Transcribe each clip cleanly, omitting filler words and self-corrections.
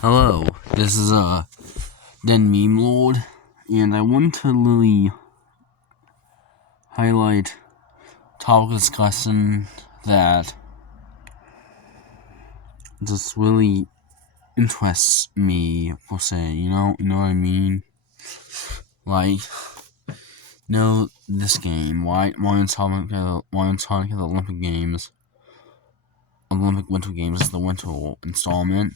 Hello, this is Den Meme Lord, and I want to really highlight topic discussion that just really interests me per se. You know what I mean? Like, this game, why Mario Sonic the Olympic Winter Games is the winter installment.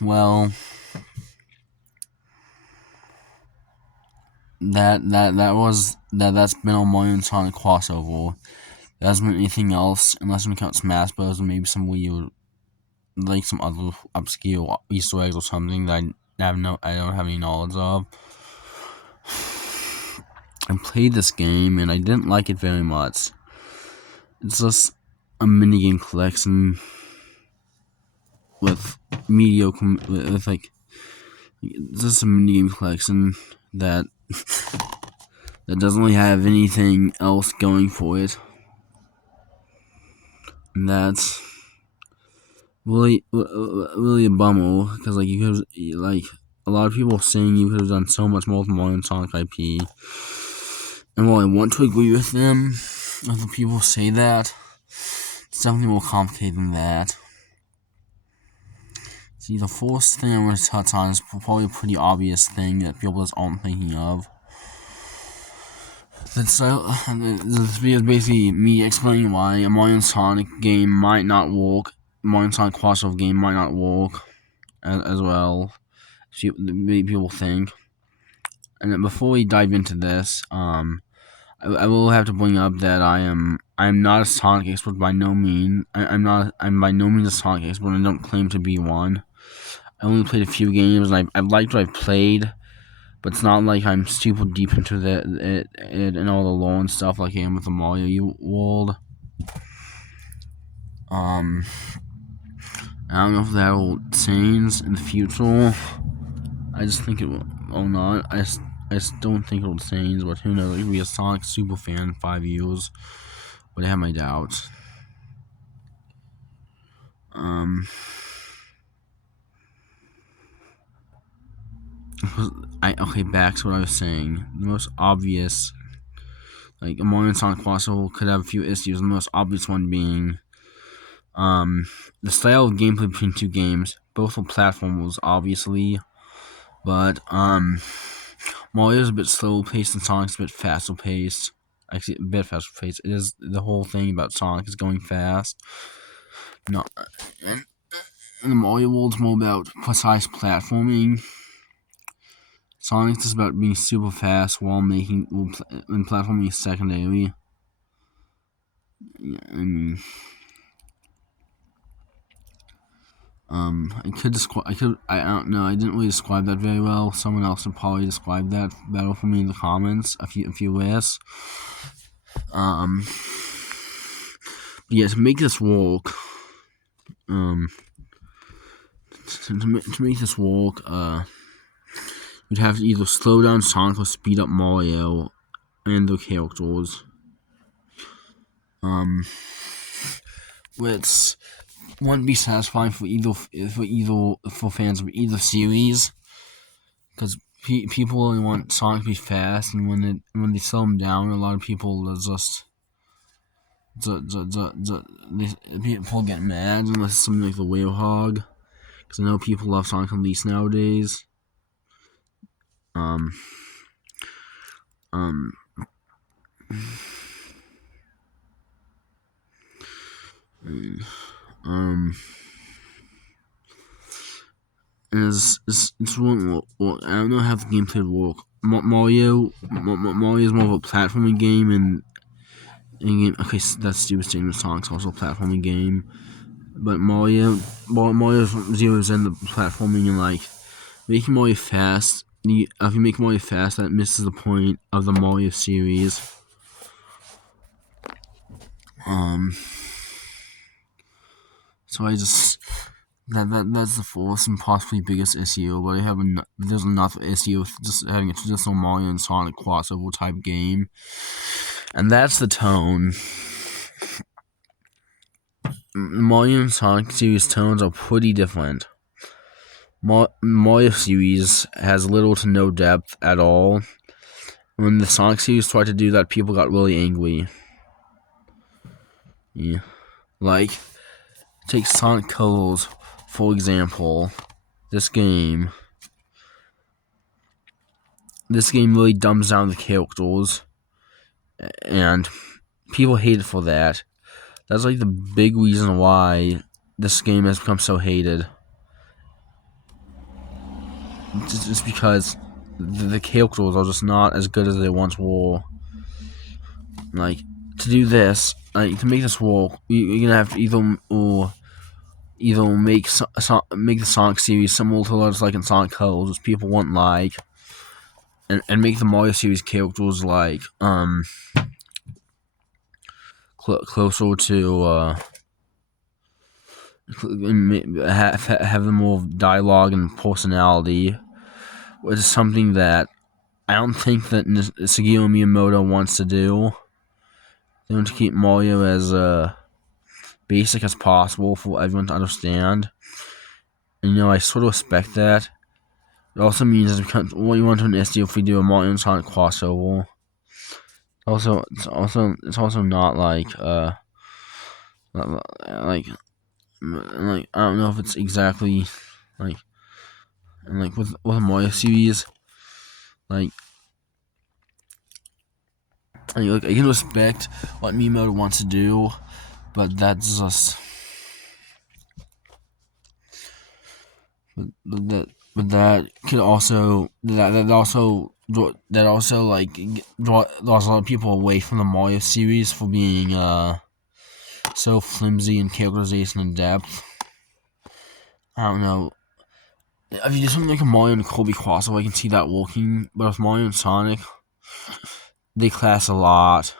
Well, that's been a Mario and Sonic crossover. There hasn't been anything else, unless we count Smash Bros. And maybe some weird, like some other obscure Easter eggs or something that I don't have any knowledge of. I played this game and I didn't like it very much. It's just a minigame collection with mediocre, with like, just a minigame collection that that doesn't really have anything else going for it. And that's really a bummer, because like you could, like, a lot of people are saying you could have done so much more with Mario and Sonic IP. And while I want to agree with them, if the people say that, it's definitely more complicated than that. See, the first thing I'm going to touch on is probably a pretty obvious thing that people just aren't thinking of. This video is basically me explaining why a Mario and Sonic game might not work. Mario and Sonic crossover game might not work as well. People think. And then before we dive into this, I will have to bring up that I'm not a Sonic expert by no means. I'm by no means a Sonic expert, and I don't claim to be one. I only played a few games, and I've liked what I've played, but it's not like I'm super deep into it and all the lore and stuff like I am with the Mario world. I don't know if that will change in the future. I just think it will, or not. I just don't think it'll change, but who knows? I could be a Sonic super fan in 5 years, but I have my doubts. Back to what I was saying. The most obvious, like, a Mario and Sonic crossover could have a few issues. The most obvious one being, the style of gameplay between two games. Both are platformers, obviously, but Mario's a bit slow paced and Sonic's a bit faster paced. Actually, a bit faster paced. It is the whole thing about Sonic is going fast. And the Mario world's more about precise platforming. Sonic's just about being super fast while platforming is secondary. Yeah, I mean, I don't know. I didn't really describe that very well. Someone else would probably describe that better for me in the comments. If you wish. Yeah, to make this work, to make this work, you'd have to either slow down Sonic or speed up Mario and their characters. Which wouldn't be satisfying for fans of either series, because people only want Sonic to be fast, and when they slow him down, a lot of people just people get mad unless it's something like the Werehog, because I know people love Sonic Unleashed nowadays. It's well, I don't know how the gameplay would work. Mario is more of a platforming game, and okay, that's stupid statement. Sonic's also a platforming game, but Mario zeroes in the platforming and like making Mario fast. If you make Mario fast, that misses the point of the Mario series. So that's the first and possibly biggest issue, but there's another issue with just having a traditional Mario and Sonic crossover type game, and that's the tone. Mario and Sonic series tones are pretty different. Mario series has little to no depth at all. When the Sonic series tried to do that, people got really angry. Yeah. Like, take Sonic Colors, for example. This game really dumbs down the characters, and people hate it for that. That's like the big reason why this game has become so hated. Just because the characters are just not as good as they once were. Like, to do this, like, to make this work, you're gonna have to either make the Sonic series similar to others like in Sonic Colors, which people won't like, and make the Mario series characters like closer to have them more dialogue and personality, which is something that I don't think that Shigeru Miyamoto wants to do. They want to keep Mario as basic as possible for everyone to understand. And I sort of respect that. It also means that what you want to an issue if we do a Mario and Sonic crossover. It's also not like like I don't know if it's exactly like with a Mario series like I can respect what Miyamoto wants to do, but that's just but that could also that also like draws a lot of people away from the Mario series for being so flimsy in characterization and depth. I don't know. If you do something like a Mario and Kirby crossover, I can see that working. But with Mario and Sonic, they clash a lot.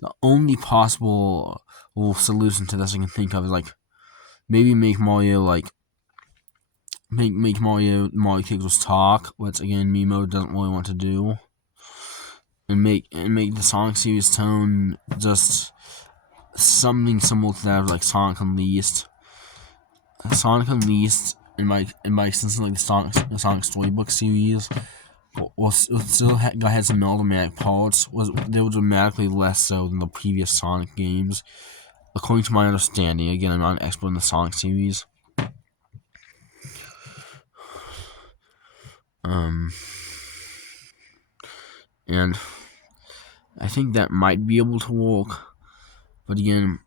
The only possible solution to this I can think of is like maybe make Mario make Mario characters talk, which again Miyamoto doesn't really want to do, and make the Sonic series tone just something similar to that of like Sonic Unleashed. Sonic Unleashed in my sense like the Sonic Storybook series still had some melodramatic parts. They were dramatically less so than the previous Sonic games, according to my understanding. Again, I'm not an expert in the Sonic series. And I think that might be able to work, but again,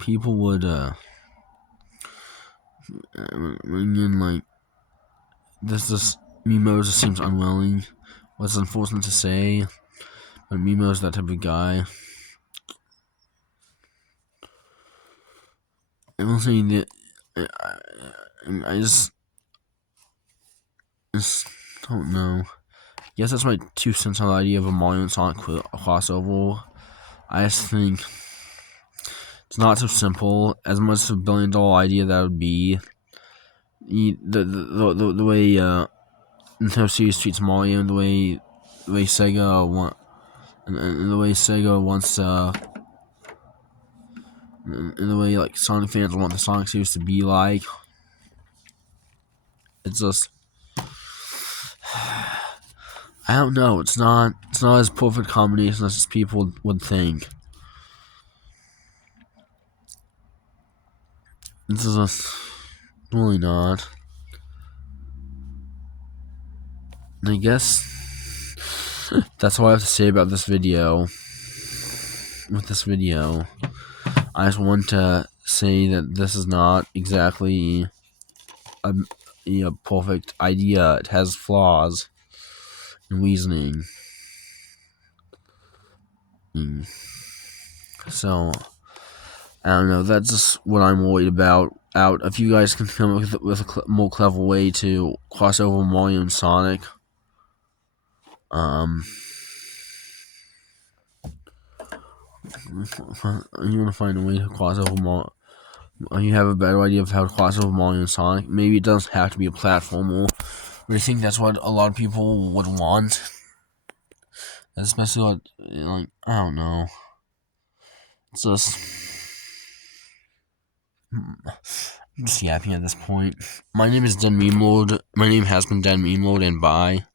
people would again like this Miyamoto just seems unwilling. What's unfortunate to say, but Miyamoto's that type of guy. I'm not saying that I just don't know. I guess that's my 2 cents on the idea of a Mario and Sonic crossover. I just think it's not so simple. As much as a $1 billion idea that would be, the way Nintendo series treats Mario, and the way Sega and the way Sega wants and the way like Sonic fans want the Sonic series to be like. It's just I don't know. It's not as perfect combination as people would think. It's just really not. And I guess that's all I have to say about this video. With this video, I just want to say that this is not exactly a perfect idea. It has flaws in reasoning. So I don't know. That's just what I'm worried about. If you guys can come up with a more clever way to cross over Mario and Sonic, you want to find a way to cross over Mario. You have a better idea of how to cross over Mario and Sonic. Maybe it doesn't have to be a platformer, but I think that's what a lot of people would want. Especially like I don't know. It's just I'm just yapping at this point. My name is Den Memold. My name has been Den Memold, and bye.